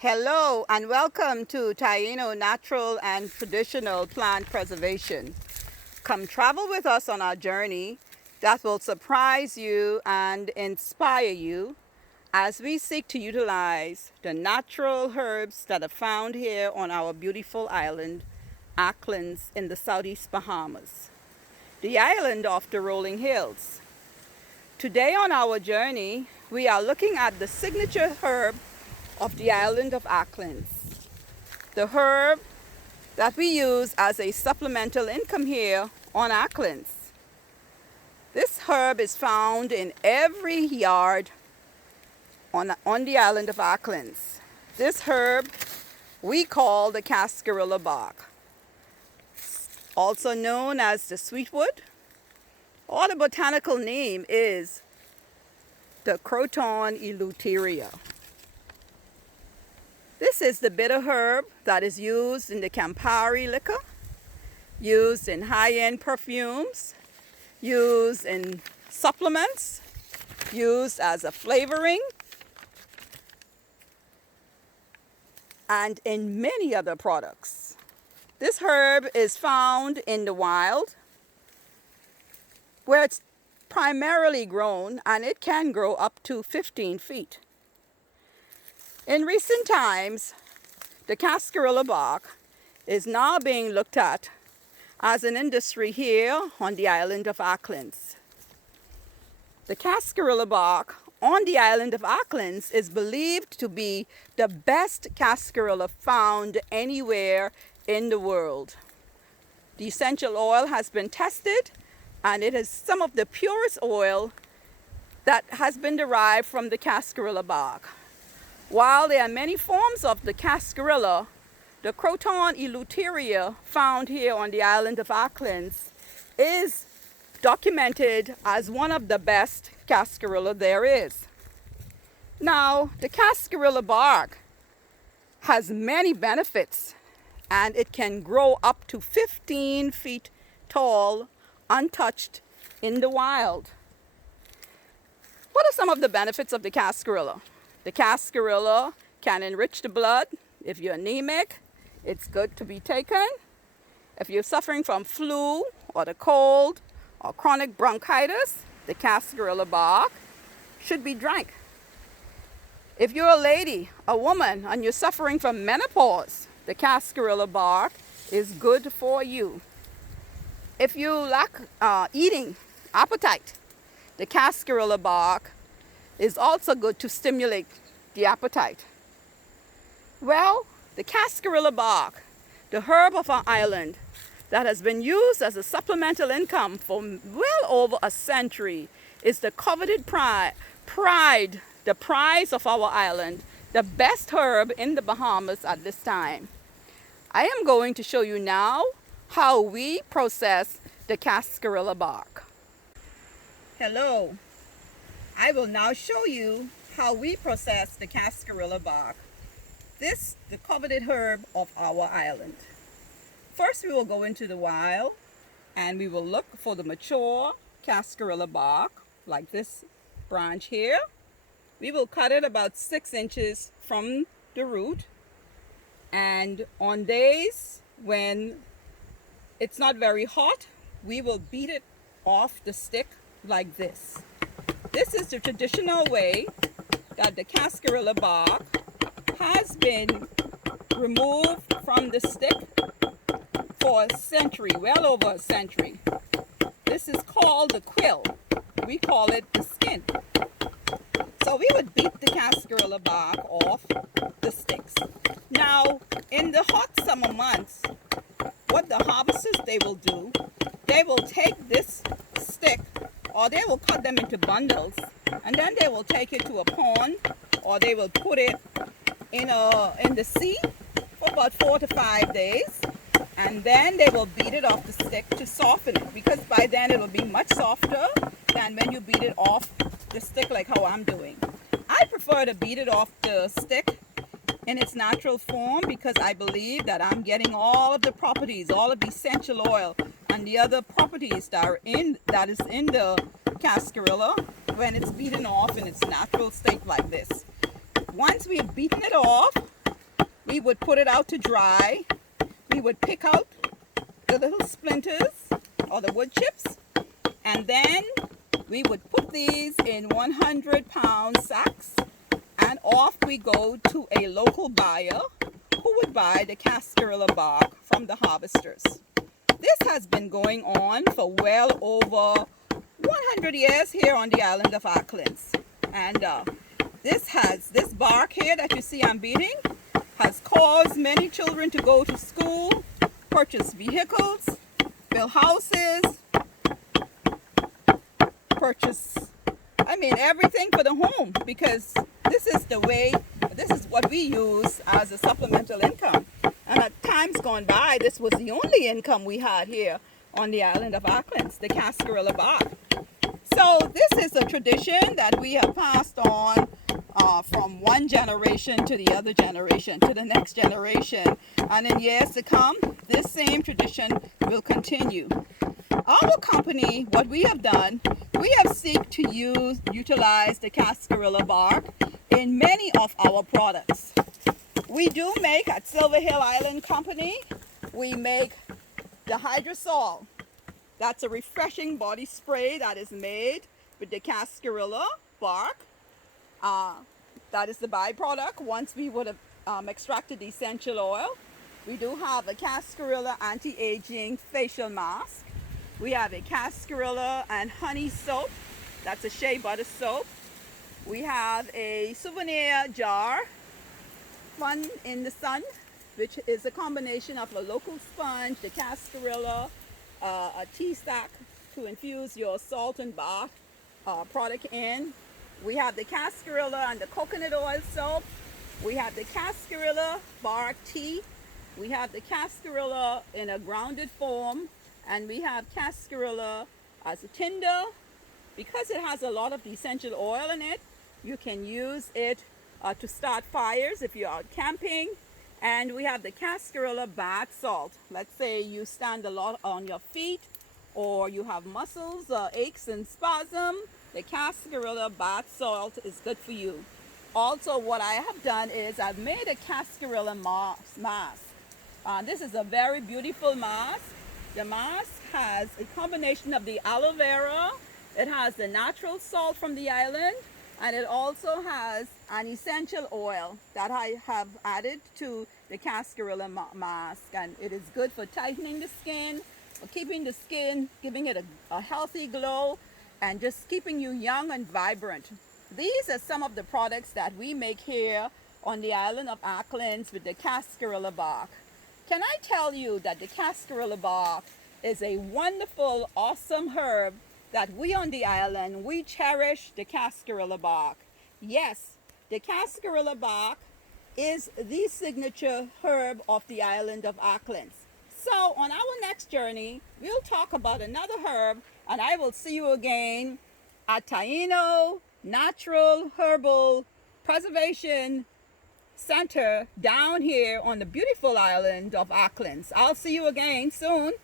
Hello and welcome to Taino Natural and Traditional Plant Preservation. Come travel with us on our journey that will surprise you and inspire you as we seek to utilize the natural herbs that are found here on our beautiful island, Acklins in the southeast Bahamas, the island of the rolling hills. Today on our journey, we are looking at the signature herb of the island of Acklins. The herb that we use as a supplemental income here on Acklins. This herb is found in every yard on the island of Acklins. This herb we call the Cascarilla Bark, also known as the sweetwood, or the botanical name is the Croton eleuteria. This is the bitter herb that is used in the Campari liquor, used in high-end perfumes, used in supplements, used as a flavoring, and in many other products. This herb is found in the wild, where it's primarily grown, and it can grow up to 15 feet. In recent times, the Cascarilla Bark is now being looked at as an industry here on the island of Acklins. The Cascarilla Bark on the island of Acklins is believed to be the best cascarilla found anywhere in the world. The essential oil has been tested, and it is some of the purest oil that has been derived from the Cascarilla Bark. While there are many forms of the cascarilla, the Croton eleuteria found here on the island of Acklins is documented as one of the best cascarilla there is. Now, the Cascarilla Bark has many benefits, and it can grow up to 15 feet tall, untouched in the wild. What are some of the benefits of the cascarilla? The cascarilla can enrich the blood. If you're anemic, it's good to be taken. If you're suffering from flu or the cold or chronic bronchitis, the cascarilla bark should be drank. If you're a lady, a woman, and you're suffering from menopause, the cascarilla bark is good for you. If you lack eating appetite, the cascarilla bark is also good to stimulate the appetite. Well, the Cascarilla Bark, the herb of our island that has been used as a supplemental income for well over a century, is the coveted the prize of our island, the best herb in the Bahamas at this time. I am going to show you now how we process the Cascarilla Bark. Hello. I will now show you how we process the Cascarilla Bark. This, the coveted herb of our island. First, we will go into the wild and we will look for the mature Cascarilla Bark, like this branch here. We will cut it about 6 inches from the root, and on days when it's not very hot, we will beat it off the stick like this. This is the traditional way that the Cascarilla Bark has been removed from the stick for a century, well over a century. This is called the quill. We call it the skin. So we would beat the Cascarilla Bark off the sticks. Now, in the hot summer months, what the harvesters they will do, they will take this stick, or they will cut them into bundles, and then they will take it to a pond, or they will put it in the sea for about 4 to 5 days, and then they will beat it off the stick to soften it, because by then it will be much softer than when you beat it off the stick like how I'm doing. I prefer to beat it off the stick in its natural form, because I believe that I'm getting all of the properties, all of the essential oil and the other properties that is in the cascarilla when it's beaten off in its natural state like this. Once we've beaten it off, we would put it out to dry. We would pick out the little splinters or the wood chips, and then we would put these in 100-pound sacks, and off we go to a local buyer who would buy the Cascarilla bark from the harvesters. This has been going on for well over 100 years here on the island of Acklins. And this bark here that you see I'm beating has caused many children to go to school, purchase vehicles, build houses, purchase, everything for the home, because this is what we use as a supplemental income. And at times gone by, this was the only income we had here on the island of Acklins, the Cascarilla bark. So this is a tradition that we have passed on from one generation to the other generation, to the next generation. And in years to come, this same tradition will continue. Our company, what we have done, we have sought to utilize the Cascarilla bark in many of our products. We do make at Silver Hill Island Company, we make the hydrosol. That's a refreshing body spray that is made with the Cascarilla bark. That is the byproduct once we would have extracted the essential oil. We do have a Cascarilla anti-aging facial mask. We have a Cascarilla and honey soap. That's a shea butter soap. We have a souvenir jar, Fun in the Sun, which is a combination of a local sponge, the Cascarilla, a tea sack to infuse your salt and bath product in. We have the Cascarilla and the coconut oil soap. We have the Cascarilla bark tea. We have the Cascarilla in a grounded form. And we have Cascarilla as a tinder. Because it has a lot of the essential oil in it, you can use it to start fires if you're out camping. And we have the Cascarilla bath salt. Let's say you stand a lot on your feet, or you have muscles, aches and spasm. The Cascarilla bath salt is good for you. Also, what I have done is I've made a Cascarilla mask. This is a very beautiful mask. The mask has a combination of the aloe vera, it has the natural salt from the island, and it also has an essential oil that I have added to the Cascarilla mask, and it is good for tightening the skin, for keeping the skin, giving it a healthy glow, and just keeping you young and vibrant. These are some of the products that we make here on the island of Acklins with the Cascarilla bark. Can I tell you that the Cascarilla bark is a wonderful, awesome herb that we on the island, we cherish the Cascarilla bark. Yes, the Cascarilla bark is the signature herb of the island of Acklins. So on our next journey, we'll talk about another herb, and I will see you again at Taino Natural Herbal Preservation Center down here on the beautiful island of Acklins. I'll see you again soon.